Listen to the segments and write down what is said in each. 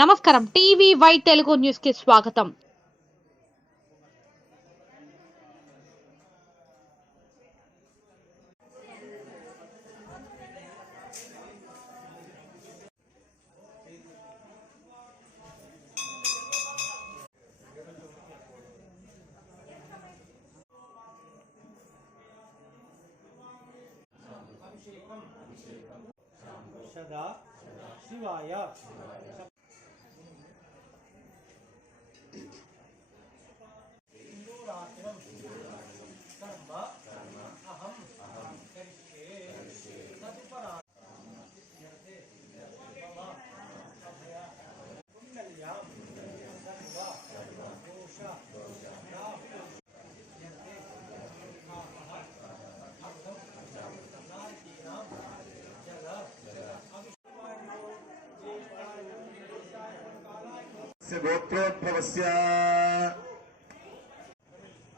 నమస్కారం TV white Telugu news కి స్వాగతం. सदा शिवाय इंदुरात्मं कर्म अहम करिष्ये तदुपरार्थे मम अभय कुण्डल्यां सर्व दोष राहु यते कामः अर्थं नारीणां जल गोत्रोद्भवस्य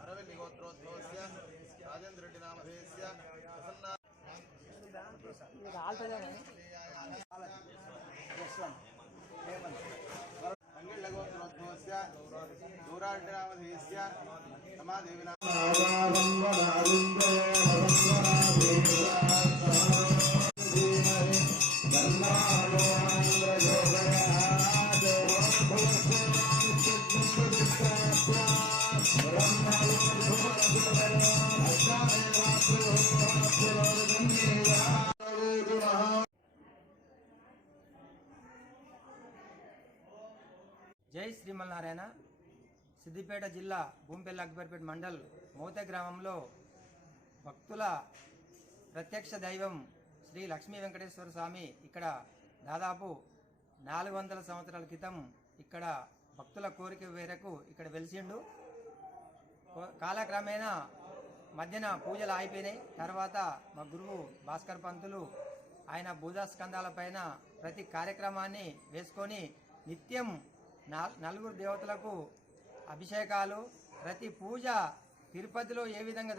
अरविंद गोत्रोद्भवस्य राजेंद्र रेड्डी नामधेयस्य अंगिल्ल गोत्रोद्भवस्य दूरारेड्डी नामधेयस्य रमादेवी జై శ్రీమన్నారాయణ. సిద్దిపేట జిల్లా భూంపల్లి అక్బర్పేట మండల్ మోత గ్రామంలో భక్తుల ప్రత్యక్ష దైవం శ్రీ లక్ష్మీ వెంకటేశ్వర స్వామి ఇక్కడ దాదాపు 400 సంవత్సరాల క్రితం ఇక్కడ భక్తుల కోరిక మేరకు ఇక్కడ వెలిసిండు. కాలక్రమేణా మధ్యన పూజలు అయిపోయినాయి. తర్వాత మా గురువు భాస్కర్ పంతులు ఆయన భూజాస్కంధాల పైన ప్రతి కార్యక్రమాన్ని వేసుకొని నిత్యం 4 దేవతలకు అభిషేకాలు, ప్రతి పూజ తిరుపతిలో ఏ విధంగా